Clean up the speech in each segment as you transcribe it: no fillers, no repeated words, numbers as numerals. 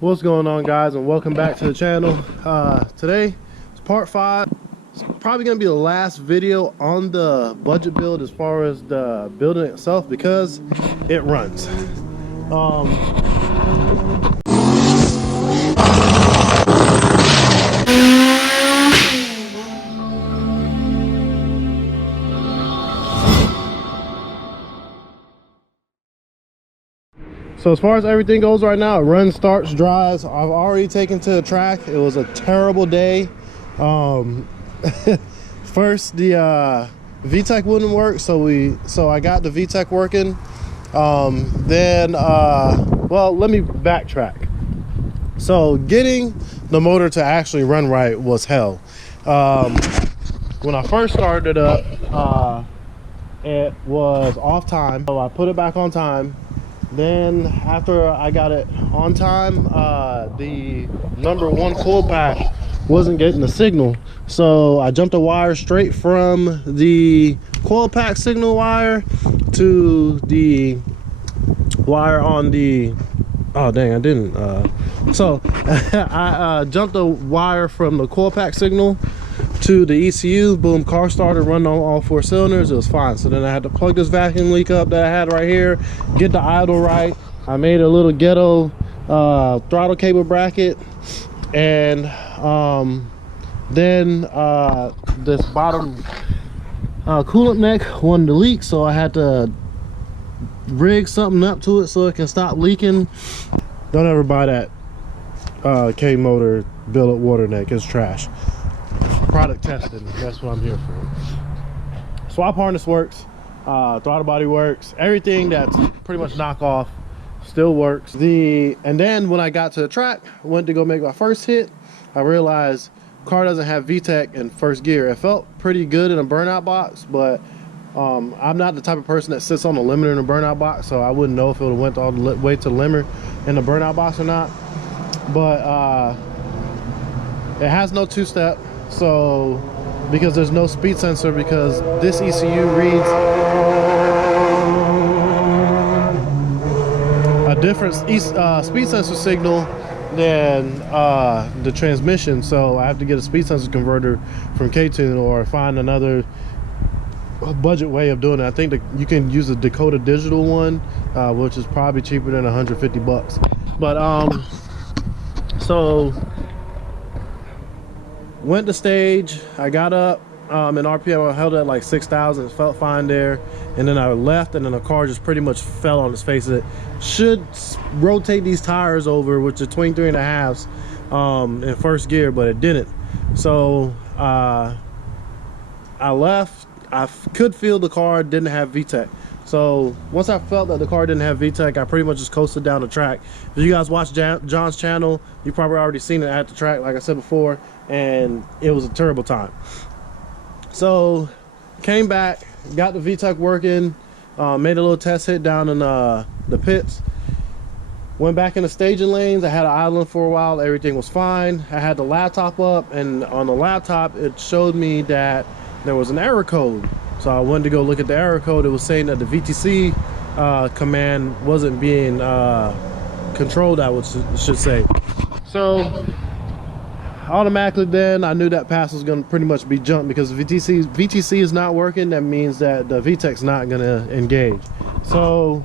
What's going on, guys, and welcome back to the channel. Today is part 5. It's probably going to be the last video on the budget build as far as the building itself because it runs. So as far as everything goes right now, it runs, starts, drives. I've already taken to the track. It was a terrible day. First, the VTEC wouldn't work, so I got the VTEC working. Well, let me backtrack. So getting the motor to actually run right was hell. When I first started it up, it was off time, so I put it back on time. Then after I got it on time, the number 1 coil pack wasn't getting the signal, so I jumped a wire straight from the coil pack signal wire to the wire on the I jumped a wire from the coil pack signal to the ECU. Boom, car started, running on all 4 cylinders. It was fine. So then I had to plug this vacuum leak up that I had right here, get the idle right. I made a little ghetto throttle cable bracket, and then this bottom coolant neck wanted to leak, so I had to rig something up to it so it can stop leaking. Don't ever buy that K motor billet water neck. It's trash. Product tested, that's what I'm here for. Swap harness works, throttle body works, everything that's pretty much knockoff still works. And then when I got to the track, went to go make my first hit, I realized car doesn't have VTEC in first gear. It felt pretty good in a burnout box, but I'm not the type of person that sits on the limiter in a burnout box, so I wouldn't know if it would have went all the way to the limiter in the burnout box or not. But it has no 2-step. So because there's no speed sensor, because this ECU reads a different speed sensor signal than the transmission, so I have to get a speed sensor converter from K-Tune or find another budget way of doing it. I think that you can use a Dakota digital one, which is probably cheaper than 150 bucks. But so went to stage, I got up in RPM, I held it at like 6,000, it felt fine there, and then I left, and then the car just pretty much fell on its face. It should rotate these tires over, which are 23.5s in first gear, but it didn't. So I left. I could feel the car didn't have VTEC. So once I felt that the car didn't have VTEC, I pretty much just coasted down the track. If you guys watch John's channel, you probably already seen it at the track, like I said before, and it was a terrible time. So came back, got the VTEC working, made a little test hit down in the pits, went back in the staging lanes. I had an island for a while, everything was fine. I had the laptop up, and on the laptop it showed me that there was an error code. So I went to go look at the error code. It was saying that the VTC command wasn't being controlled, I should say. So automatically then I knew that pass was going to pretty much be jumped, because if VTC is not working, that means that the VTEC's not going to engage. So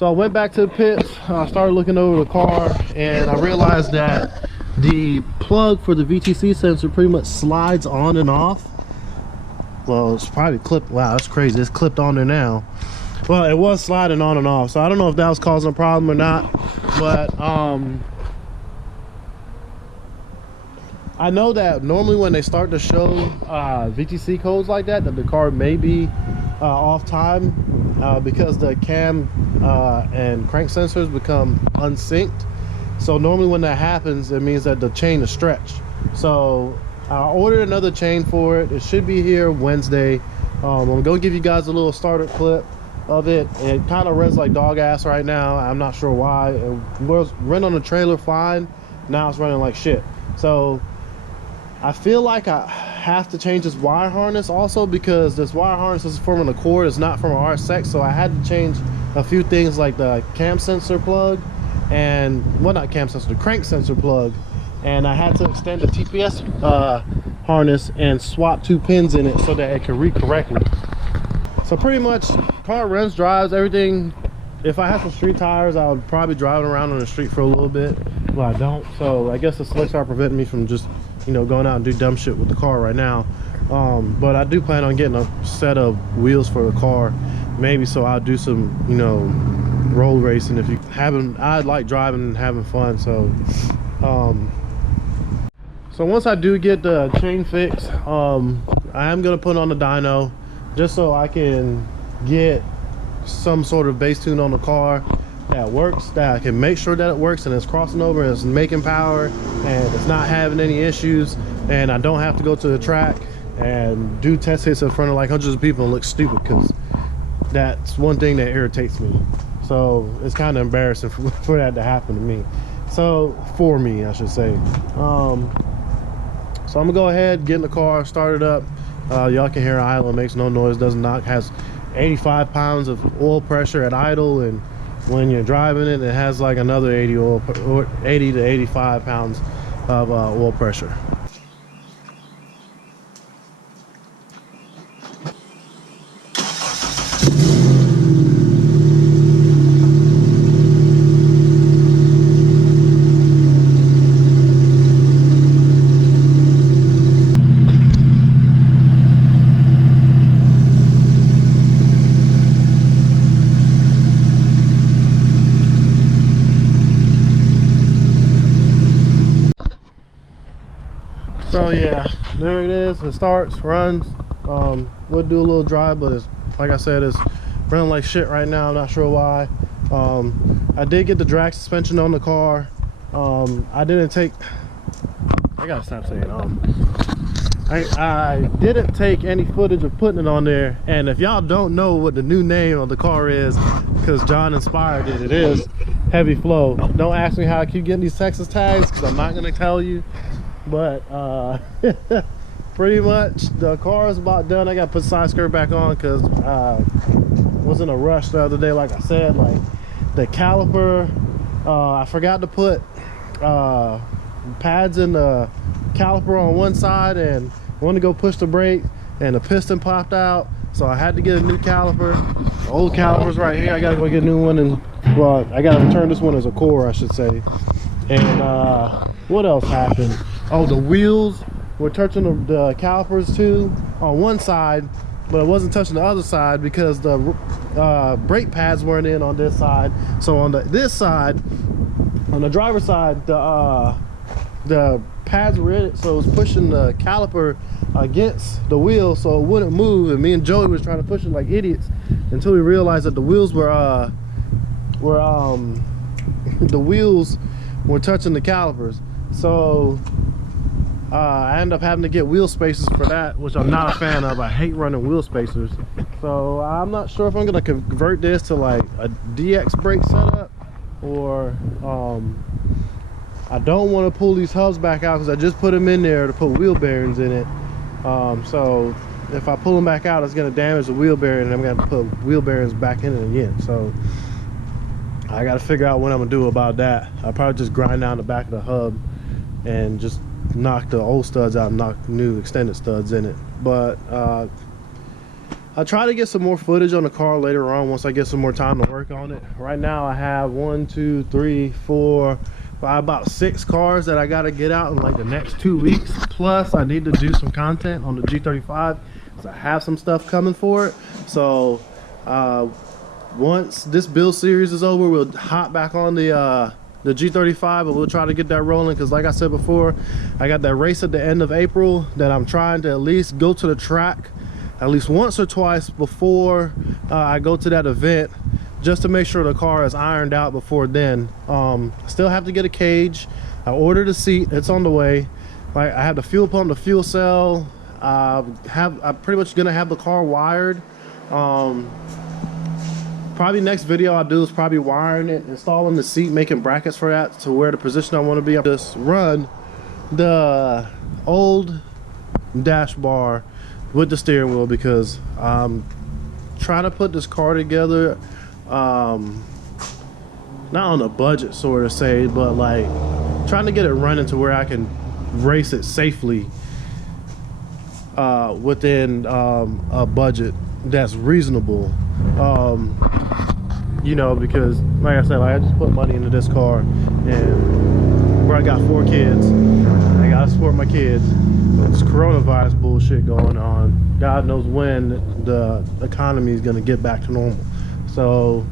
I went back to the pits, started looking over the car, and I realized that the plug for the VTC sensor pretty much slides on and off. Well, it's probably clipped. Wow, that's crazy. It's clipped on there now. Well, it was sliding on and off, so I don't know if that was causing a problem or not, but I know that normally when they start to show VTC codes like that the car may be off time, because the cam and crank sensors become unsynced. So normally when that happens, it means that the chain is stretched. So I ordered another chain for it. It should be here Wednesday. I'm gonna give you guys a little starter clip of it. It kind of runs like dog ass right now. I'm not sure why. It was running on the trailer fine. Now it's running like shit. So I feel like I have to change this wire harness also, because this wire harness is from a cord, it's not from an RSX. So I had to change a few things like the cam sensor plug and well, not cam sensor, the crank sensor plug, and I had to extend the TPS harness and swap 2 pins in it so that it can read correctly. So pretty much car runs, drives, everything. If I had some street tires, I would probably drive around on the street for a little bit, but I don't. So I guess the slicks are preventing me from just, you know, going out and do dumb shit with the car right now. But I do plan on getting a set of wheels for the car, maybe, so I'll do some, you know, road racing. If you haven't, I like driving and having fun. So so once I do get the chain fixed, I am gonna put on the dyno just so I can get some sort of bass tune on the car that works, that I can make sure that it works and it's crossing over and it's making power and it's not having any issues, and I don't have to go to the track and do test hits in front of like hundreds of people and look stupid, because that's one thing that irritates me. So it's kind of embarrassing for that to happen to me. So for me, I should say. So I'm gonna go ahead, get in the car, start it up. Y'all can hear idle, it makes no noise, doesn't knock, has 85 pounds of oil pressure at idle, and when you're driving it, it has like another 80 to 85 pounds of oil pressure. So yeah, there it is. It starts, runs. We'll do a little drive, but it's, like I said, it's running like shit right now. I'm not sure why. I did get the drag suspension on the car. I didn't take, I gotta stop saying I didn't take any footage of putting it on there. And if y'all don't know what the new name of the car is, because John inspired it, it is Heavy Flow. Don't ask me how I keep getting these Texas tags, because I'm not gonna tell you. But pretty much the car is about done. I got to put side skirt back on because I was in a rush the other day. Like I said, like the caliper, I forgot to put pads in the caliper on one side, and went to go push the brake and the piston popped out, so I had to get a new caliper. The old caliper's right here. I gotta go get a new one, and well, I gotta return this one as a core, I should say. And what else happened? Oh, the wheels were touching the calipers too on one side, but it wasn't touching the other side because the brake pads weren't in on this side. So on this side, on the driver's side, the pads were in it, so it was pushing the caliper against the wheel so it wouldn't move. And me and Joey was trying to push it like idiots until we realized that the wheels were touching the calipers. So I ended up having to get wheel spacers for that, which I'm not a fan of. I hate running wheel spacers. So I'm not sure if I'm gonna convert this to like a DX brake setup, or I don't want to pull these hubs back out because I just put them in there to put wheel bearings in it. So if I pull them back out, it's gonna damage the wheel bearing, and I'm gonna put wheel bearings back in it again. So I got to figure out what I'm gonna do about that. I'll probably just grind down the back of the hub and just knock the old studs out and knock new extended studs in it. But I'll try to get some more footage on the car later on once I get some more time to work on it. Right now I have 1, 2, 3, 4, 5, about 6 cars that I got to get out in like the next 2 weeks. Plus I need to do some content on the G35, so I have some stuff coming for it. So once this build series is over, we'll hop back on the G35, and we'll try to get that rolling, because like I said before, I got that race at the end of April that I'm trying to at least go to the track at least once or twice before I go to that event, just to make sure the car is ironed out before then. Still have to get a cage. I ordered a seat, it's on the way. I have the fuel pump, the fuel cell. I'm pretty much gonna have the car wired. Probably next video I'll do is probably wiring it, installing the seat, making brackets for that to where the position I want to be. I'll just run the old dash bar with the steering wheel, because I'm trying to put this car together not on a budget sort of say, but like trying to get it running to where I can race it safely within a budget that's reasonable. You know, because like I said, like I just put money into this car, and where I got 4 kids, I gotta support my kids. This coronavirus bullshit going on, God knows when the economy is gonna get back to normal. So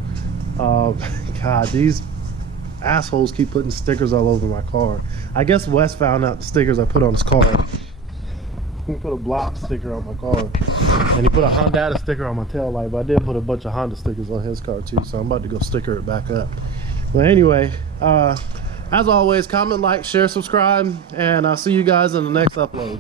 God, these assholes keep putting stickers all over my car. I guess Wes found out the stickers I put on his car. He put a block sticker on my car, and he put a Honda sticker on my tail light, but I did put a bunch of Honda stickers on his car too, so I'm about to go sticker it back up. But anyway, as always, comment, like, share, subscribe, and I'll see you guys in the next upload.